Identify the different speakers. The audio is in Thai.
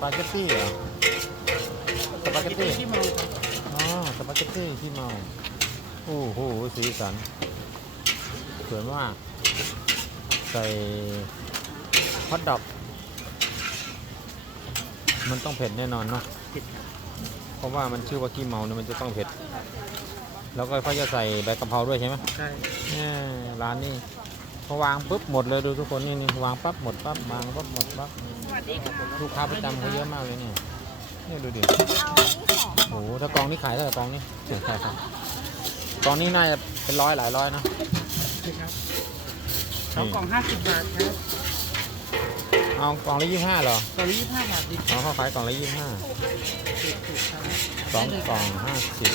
Speaker 1: ปาเกตตี้เหรอสปาเกตตี้
Speaker 2: ที่เมาครับ
Speaker 1: อ๋อสปาเกตตี้ที่เมาโอ้โหสีสันสวยมากใส่ฮอทดอก มันต้องเผ็ดแน่นอนเนาะ
Speaker 2: ผิดครับ
Speaker 1: เพราะว่ามันชื่อว่าขี้เมาเนี่ยมันจะต้องเผ็ด แล้วก็เขาจะใส่ใบกะเพราด้วยใช่ไหม
Speaker 2: ใช่
Speaker 1: เนี่ยร้านนี้พอวางปุ๊บหมดเลยดูทุกคนนี่นี่วางปั๊บหมดปั๊บวางปั๊บหมดปั๊บ ลูกค้าประจำเขาเยอะมากเลยเนี่ยเนี่ยดูดิ
Speaker 3: เอาที่สอง
Speaker 1: โอ้โหถ้ากองนี้ขายเท่าไหร่กองนี้กองนี้น่าจะเป็นร้อยหลายร้อยเนอะ
Speaker 2: ผิดครับสองกล่องห้าสิบบาทครับ
Speaker 1: เอากล่องละยี่ห้าเหรอก
Speaker 2: ล่องละยี่สิบห้าบาทดิ
Speaker 1: อ๋อเขาขายกล่องละยี่ห้า
Speaker 2: ถูกถูกครับ
Speaker 1: สอง
Speaker 2: ได้เลย
Speaker 1: กล่องห้าสิบ